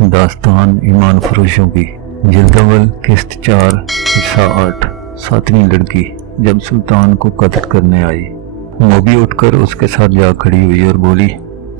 दास्तान ईमान फरोशों की जिल्द अव्वल किस्त 4 हिस्सा 8। सातवीं लड़की जब सुल्तान को कत्ल करने आई, मोबी उठकर उसके साथ जा खड़ी हुई और बोली,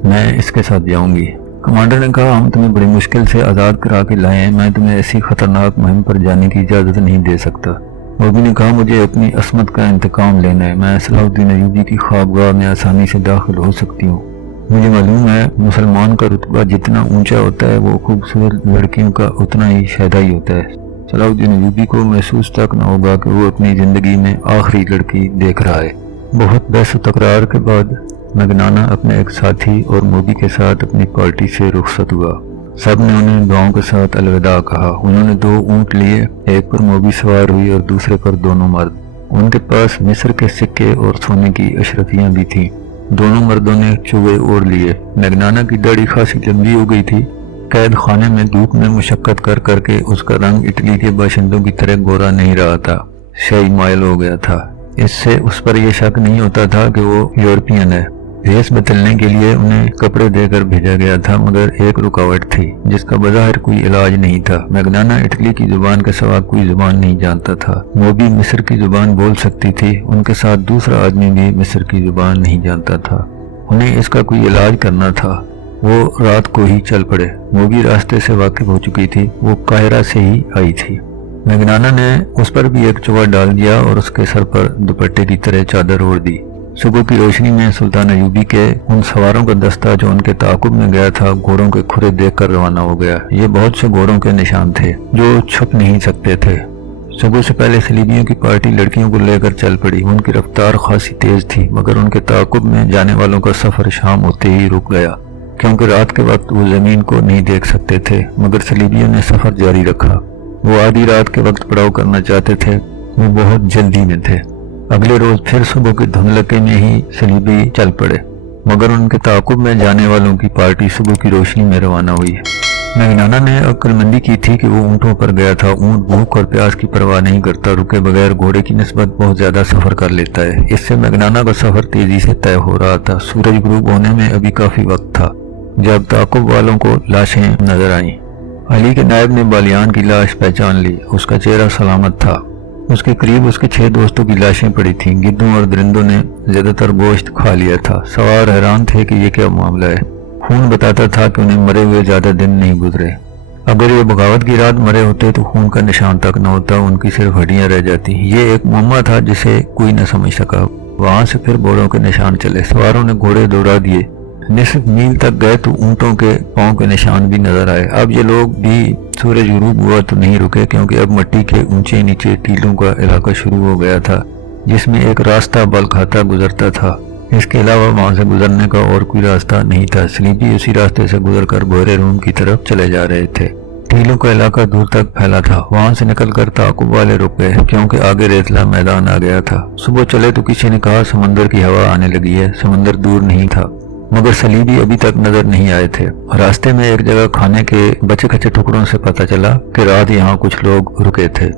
मैं इसके साथ जाऊंगी। कमांडर ने कहा, हम तुम्हें बड़ी मुश्किल से आज़ाद करा के लाए हैं, मैं तुम्हें ऐसी खतरनाक मुहिम पर जाने की इजाज़त नहीं दे सकता। मोबी ने कहा, मुझे अपनी असमत का इंतकाम लेना है, मैं सलाहुद्दीन अय्यूबी की ख्वाबगाह में आसानी से दाखिल हो सकती हूँ। मुझे मालूम है मुसलमान का रुतबा जितना ऊंचा होता है वो खूबसूरत लड़कियों का उतना ही शैदाई होता है। सलाहुद्दीन अय्यूबी को महसूस तक न होगा कि वो अपनी ज़िंदगी में आखिरी लड़की देख रहा है। बहुत बहस तकरार के बाद मगनाना अपने एक साथी और मोबी के साथ अपनी पार्टी से रुखसत हुआ। सब ने उन्हें दुआओं के साथ अलविदा कहा। उन्होंने 2 ऊँट लिए, एक पर मोबी सवार हुई और दूसरे पर दोनों मर्द। उनके पास मिस्र के सिक्के और सोने की अशरफियाँ भी थीं। दोनों मर्दों ने चुवे ओढ़ लिए। मगनाना की दाढ़ी खासी लंबी हो गई थी। कैद खाने में धूप में मुशक्कत कर करके उसका रंग इटली के बाशिंदों की तरह गोरा नहीं रहा था, शाही मायल हो गया था। इससे उस पर यह शक नहीं होता था कि वो यूरोपियन है। भेस बदलने के लिए उन्हें कपड़े देकर भेजा गया था, मगर एक रुकावट थी जिसका बज़ाहिर कोई इलाज नहीं था। मगनाना इटली की जुबान के सिवा कोई जुबान नहीं जानता था। मोबी मिस्र की जुबान बोल सकती थी, उनके साथ दूसरा आदमी भी मिस्र की जुबान नहीं जानता था। उन्हें इसका कोई इलाज करना था। वो रात को ही चल पड़े। मोबी रास्ते से वाकिफ हो चुकी थी, वो काहिरा से ही आई थी। मगनाना ने उस पर भी एक चुवा डाल दिया और उसके सर पर दुपट्टे की तरह चादर ओढ़ दी। सुबह की रोशनी में सुल्तान अय्यूबी के उन सवारों का दस्ता जो उनके ताकुब में गया था, घोड़ों के खुरे देखकर रवाना हो गया। ये बहुत से घोड़ों के निशान थे जो छुप नहीं सकते थे। सुबह से पहले सलीबियों की पार्टी लड़कियों को लेकर चल पड़ी। उनकी रफ्तार खासी तेज थी, मगर उनके ताकुब में जाने वालों का सफर शाम होते ही रुक गया, क्योंकि रात के वक्त वो जमीन को नहीं देख सकते थे। मगर सलीबियों ने सफर जारी रखा। वो आधी रात के वक्त पड़ाव करना चाहते थे, वो बहुत जल्दी में थे। अगले रोज फिर सुबह की धुंधलके में ही सलीबी चल पड़े, मगर उनके ताकुब में जाने वालों की पार्टी सुबह की रोशनी में रवाना हुई। मगनाना ने अक्लमंदी की थी कि वो ऊँटों पर गया था। ऊँट भूख और प्यास की परवाह नहीं करता, रुके बगैर घोड़े की निस्बत बहुत ज्यादा सफर कर लेता है। इससे मगनाना का सफर तेजी से तय हो रहा था। सूरज गुरूब होने में अभी काफी वक्त था जब ताकुब वालों को लाशें नजर आईं। अली के नायब ने बालियान की लाश पहचान ली। उसका चेहरा सलामत था। उसके करीब उसके 6 दोस्तों की लाशें पड़ी थीं। गिद्धों और दरिंदों ने ज्यादातर गोश्त खा लिया था। सवार हैरान थे कि ये क्या मामला है। खून बताता था कि उन्हें मरे हुए ज्यादा दिन नहीं गुजरे। अगर ये बगावत की रात मरे होते तो खून का निशान तक न होता, उनकी सिर्फ हड्डियां रह जाती। ये एक मुअम्मा था जिसे कोई न समझ सका। वहां से फिर घोड़ों के निशान चले। सवारों ने घोड़े दौड़ा दिए। निसफ मील तक गए तो ऊँटों के पांव के निशान भी नजर आए। अब ये लोग भी सूरज गुरूब हुआ तो नहीं रुके, क्योंकि अब मिट्टी के ऊंचे नीचे टीलों का इलाका शुरू हो गया था, जिसमें एक रास्ता बल खाता गुजरता था। इसके अलावा वहां से गुजरने का और कोई रास्ता नहीं था। सलीबी उसी रास्ते से गुजरकर बोरे रूम की तरफ चले जा रहे थे। टीलों का इलाका दूर तक फैला था। वहां से निकलकर ताकुब वाले रुक गए, क्योंकि आगे रेतला मैदान आ गया था। सुबह चले तो किसी ने कहा, समंदर की हवा आने लगी है। समंदर दूर नहीं था, मगर सलीबी अभी तक नजर नहीं आए थे। रास्ते में एक जगह खाने के बचे खचे टुकड़ों से पता चला कि रात यहाँ कुछ लोग रुके थे।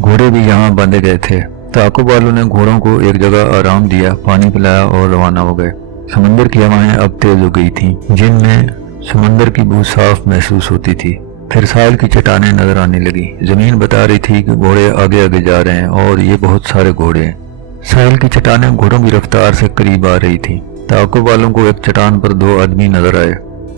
घोड़े भी यहाँ बांधे गए थे। ताकुब वालों ने घोड़ों को एक जगह आराम दिया, पानी पिलाया और रवाना हो गए। समंदर की हवाएं अब तेज हो गई थीं, जिनमें समंदर की बू साफ महसूस होती थी। फिर साहिल की चट्टानें नजर आने लगी। जमीन बता रही थी कि घोड़े आगे आगे जा रहे हैं और ये बहुत सारे घोड़े हैं। साहिल की चट्टानें घोड़ों की रफ्तार से करीब आ रही थी। ताकुब वालों को एक चट्टान पर 2 आदमी नजर आए,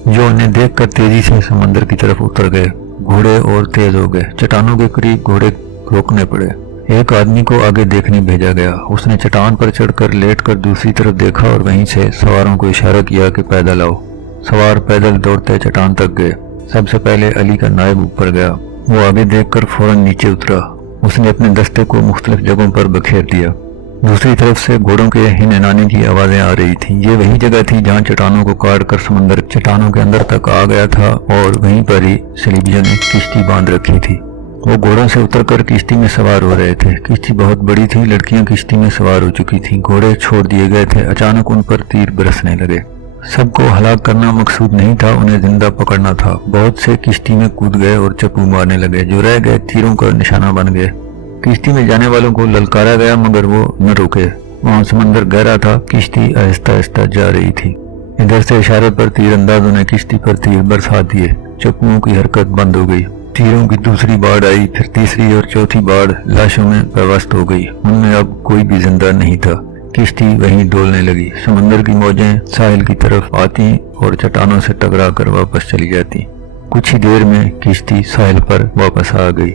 जो उन्हें देखकर तेजी से समंदर की तरफ उतर गए। घोड़े और तेज हो गए। चट्टानों के करीब घोड़े रोकने पड़े। एक आदमी को आगे देखने भेजा गया। उसने चट्टान पर चढ़कर लेटकर दूसरी तरफ देखा और वहीं से सवारों को इशारा किया कि पैदल आओ। सवार पैदल दौड़ते चट्टान तक गए। सबसे पहले अली का नायब ऊपर गया। वो आगे देखकर फौरन नीचे उतरा। उसने अपने दस्ते को मुख्तलिफ जगहों पर बखेर दिया। दूसरी तरफ से घोड़ों के हिनहिनाने की आवाजें आ रही थीं। ये वही जगह थी जहां चट्टानों को काट कर समंदर चट्टानों के अंदर तक आ गया था, और वहीं पर ही सलीबियों ने किश्ती बांध रखी थी। वो घोड़ों से उतरकर किश्ती में सवार हो रहे थे। किश्ती बहुत बड़ी थी। लड़कियां किश्ती में सवार हो चुकी थीं। घोड़े छोड़ दिए गए थे। अचानक उन पर तीर बरसने लगे। सबको हलाक करना मकसूद नहीं था, उन्हें जिंदा पकड़ना था। बहुत से किश्ती में कूद गए और चप्पू मारने लगे। जो रह गए तीरों का निशाना बन गए। किश्ती में जाने वालों को ललकारा गया, मगर वो न रुके। वहां समंदर गहरा था। किश्ती आहिस्ता आहिस्ता जा रही थी। इधर से इशारे पर तीरंदाजों ने किश्ती पर तीर बरसा दिए। चप्पुओं की हरकत बंद हो गई। तीरों की दूसरी बाढ़ आई, फिर तीसरी और चौथी बाढ़ लाशों में पेवस्त हो गई। उनमें अब कोई भी जिंदा नहीं था। किश्ती वहीं डोलने लगी। समंदर की मौजें साहिल की तरफ आती और चट्टानों से टकरा कर वापस चली जाती। कुछ ही देर में किश्ती साहिल पर वापस आ गई।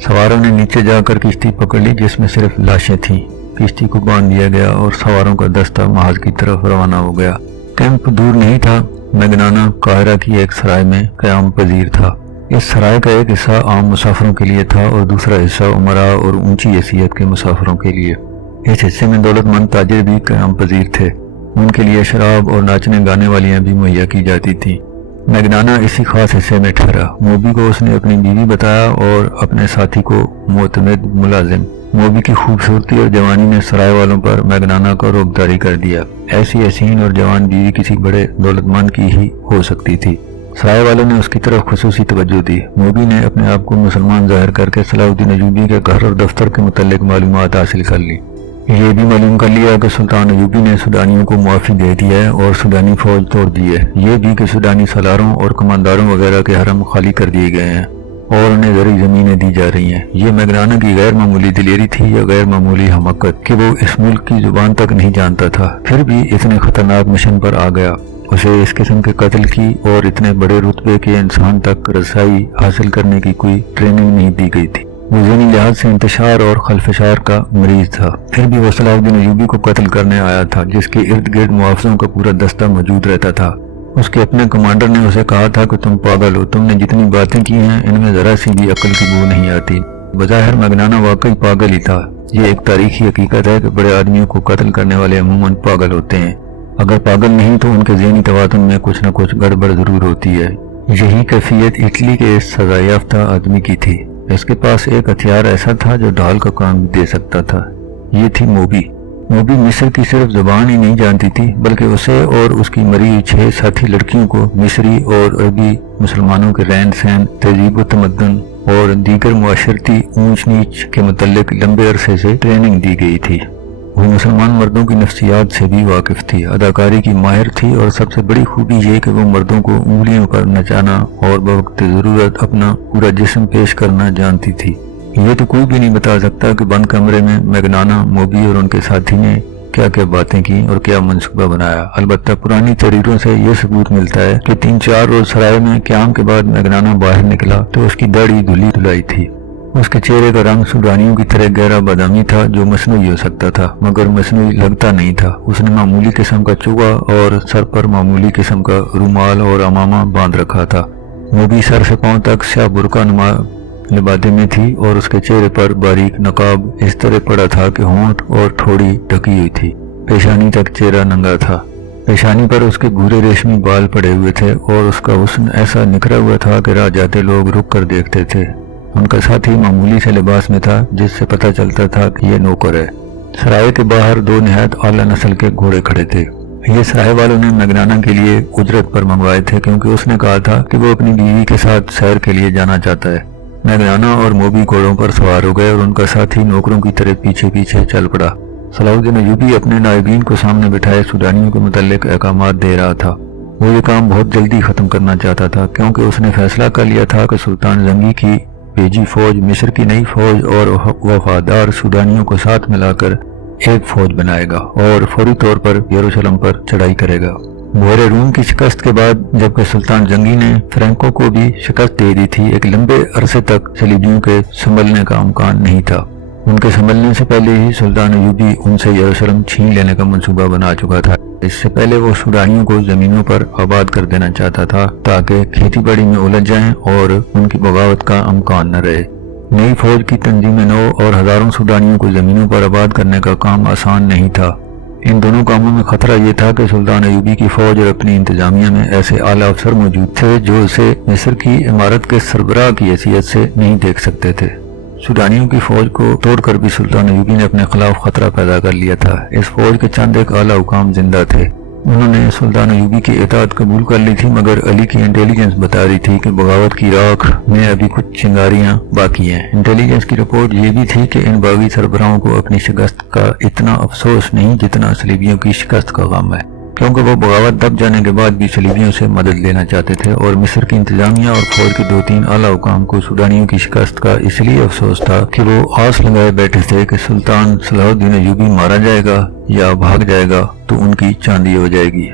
सवारों ने नीचे जाकर किश्ती पकड़ ली जिसमें सिर्फ लाशें थीं। किश्ती को बांध दिया गया और सवारों का दस्ता महाज की तरफ रवाना हो गया। कैंप दूर नहीं था। मैग्नाना काहिरा की एक सराय में क़याम पजीर था। इस सराय का एक हिस्सा आम मुसाफिरों के लिए था और दूसरा हिस्सा उमरा और ऊंची हैसियत के मुसाफिरों के लिए। इस हिस्से में दौलतमंद ताजिर भी क़याम पजीर थे। उनके लिए शराब और नाचने गाने वालियां भी मुहैया की जाती थी। मैग्नाना इसी खास हिस्से में ठहरा। मोबी को उसने अपनी बीवी बताया और अपने साथी को मोतमिद मुलाजिम। मोबी की खूबसूरती और जवानी ने सराय वालों पर मैग्नाना को रोबदारी कर दिया। ऐसी हसीन और जवान बीवी किसी बड़े दौलतमंद की ही हो सकती थी। सराय वालों ने उसकी तरफ खुसूसी तवज्जो दी। मोबी ने अपने आप को मुसलमान जाहिर करके सलाहुद्दीन अयूबी के घर और दफ्तर के मुतल्लिक मालूमात हासिल कर ली। ये भी मालूम कर लिया कि सुल्तान अयूबी ने सुडानियों को मुआफ़ी दे दी है और सुडानी फौज तोड़ दी है। ये भी कि सुडानी सलारों और कमांडारों वगैरह के हरम खाली कर दिए गए हैं और उन्हें ज़रूरी ज़मीनें दी जा रही हैं। ये मैग्नाना की गैर मामूली दिलेरी थी या गैर मामूली हमाकत कि वो इस मुल्क की जुबान तक नहीं जानता था, फिर भी इतने खतरनाक मिशन पर आ गया। उसे इस किस्म के कत्ल की और इतने बड़े रुतबे के इंसान तक रसाई हासिल करने की कोई ट्रेनिंग नहीं दी गई थी। वो ज़हनी लिहाज से इंतशार और खलफशार का मरीज था। फिर भी वो सलाहुद्दीन अयूबी को कत्ल करने आया था जिसके इर्द गिर्द मुआफ़िज़ों का पूरा दस्ता मौजूद रहता था। उसके अपने कमांडर ने उसे कहा था कि तुम पागल हो, तुमने जितनी बातें की हैं इनमें ज़रा सी भी अक्ल की बू नहीं आती। बज़ाहिर मैग्नाना वाकई पागल ही था। ये एक तारीखी हकीकत है कि बड़े आदमियों को कत्ल करने वाले अमूमन पागल होते हैं। अगर पागल नहीं तो उनके ज़हनी तवातुन में कुछ न कुछ गड़बड़ ज़रूर होती है। यही कैफियत इटली के इस सज़ा याफ्ता आदमी की थी। इसके पास एक हथियार ऐसा था जो ढाल का काम भी दे सकता था। ये थी मोबी। मोबी मिस्र की सिर्फ ज़बान ही नहीं जानती थी बल्कि उसे और उसकी मरी 6 साथी लड़कियों को मिस्री और अरबी मुसलमानों के रहन सहन, तहजीब व तमद्दुन और दीगर मुआशरती ऊंच नीच के मुतल्लिक लंबे अरसे से ट्रेनिंग दी गई थी। वो मुसलमान मर्दों की नफ्सियात से भी वाकिफ थी, अदाकारी की माहिर थी और सबसे बड़ी खूबी ये कि वो मर्दों को उंगलियों पर नचाना और बवक्त ज़रूरत अपना पूरा जिस्म पेश करना जानती थी। ये तो कोई भी नहीं बता सकता कि बंद कमरे में मैग्नाना, मोबी और उनके साथी ने क्या क्या बातें की और क्या मंसूबा बनाया। अलबत्ता पुरानी तहरीरों से ये सबूत मिलता है कि 3-4 रोज सराय में क़याम के बाद मैग्नाना बाहर निकला तो उसकी दाढ़ी धुली धुलाई थी। उसके चेहरे का रंग सुडानियों की तरह गहरा बादामी था जो मसनूई हो सकता था मगर मसनूई लगता नहीं था। उसने मामूली किस्म का चुआ और सर पर मामूली किस्म का रुमाल और अमामा बांध रखा था। वो भी सर से पांव तक स्याह बुरका नुमा लिबादे में थी और उसके चेहरे पर बारीक नकाब इस तरह पड़ा था कि होंठ और ठोड़ी ढकी हुई थी। पेशानी तक चेहरा नंगा था। पेशानी पर उसके भूरे रेशमी बाल पड़े हुए थे और उसका हुस्न ऐसा निखरा हुआ था कि राह जाते लोग रुक कर देखते थे। उनका साथी मामूली से लिबास में था जिससे पता चलता था कि ये नौकर है। सराय के बाहर 2 निहायत आला नस्ल के घोड़े खड़े थे। ये सराय वालों ने मैग्नाना के लिए उजरत पर मंगवाए थे क्योंकि उसने कहा था कि वो अपनी बीवी के साथ सैर के लिए जाना चाहता है। मैग्नाना और मोबी घोड़ों पर सवार हो गए और उनका साथी नौकरों की तरह पीछे पीछे चल पड़ा। सलाहुद्दीन अयूबी अपने नायबीन को सामने बिठाए सुडानियों के मुतल्लिक अहकामात दे रहा था। वो ये काम बहुत जल्दी खत्म करना चाहता था क्योंकि उसने फैसला कर लिया था कि सुल्तान जंगी की भेजी फौज मिस्र की नई फौज और वफादार सुडानियों को साथ मिलाकर एक फौज बनाएगा और फौरी तौर पर यरूशलेम पर चढ़ाई करेगा। बोरे रूम की शिकस्त के बाद जबकि सुल्तान जंगी ने फ्रैंको को भी शिकस्त दे दी थी, एक लंबे अरसे तक सलीबियों के संभलने का इम्कान नहीं था। उनके संभलने से पहले ही सुल्तान अयूबी उनसे यरूशलेम छीन लेने का मंसूबा बना चुका था। इससे पहले वो सुडानियों को जमीनों पर आबाद कर देना चाहता था ताकि खेती बाड़ी में उलझ जाएं और उनकी बगावत का इम्कान न रहे। नई फौज की तंजीम नौ और हजारों सुडानियों को जमीनों पर आबाद करने का काम आसान नहीं था। इन दोनों कामों में खतरा ये था कि सुल्तान अयूबी की फौज और अपनी इंतजामिया में ऐसे आला अफसर मौजूद थे जो उसे मिस्र की इमारत के सरबराह की हैसियत से नहीं देख सकते थे। सुडानियों की फौज को तोड़कर भी सुल्तान अयूबी ने अपने खिलाफ खतरा पैदा कर लिया था। इस फौज के चंद एक आला हुकाम जिंदा थे। उन्होंने सुल्तान अयूबी की इताअत कबूल कर ली थी मगर अली की इंटेलिजेंस बता रही थी कि बगावत की राख में अभी कुछ चिंगारियां बाकी हैं। इंटेलिजेंस की रिपोर्ट ये भी थी कि इन बागी सरबराहों को अपनी शिकस्त का इतना अफसोस नहीं जितना सलीबियों की शिकस्त का गम है। क्योंकि वो बगावत दब जाने के बाद भी सलीबियों से मदद लेना चाहते थे और मिस्र की इंतजामिया और फौज के 2-3 आला हुकाम को सूडानियों की शिकस्त का इसलिए अफसोस था कि वो आस लगाए बैठे थे कि सुल्तान सलाहुद्दीन अय्यूबी मारा जाएगा या भाग जाएगा तो उनकी चांदी हो जाएगी।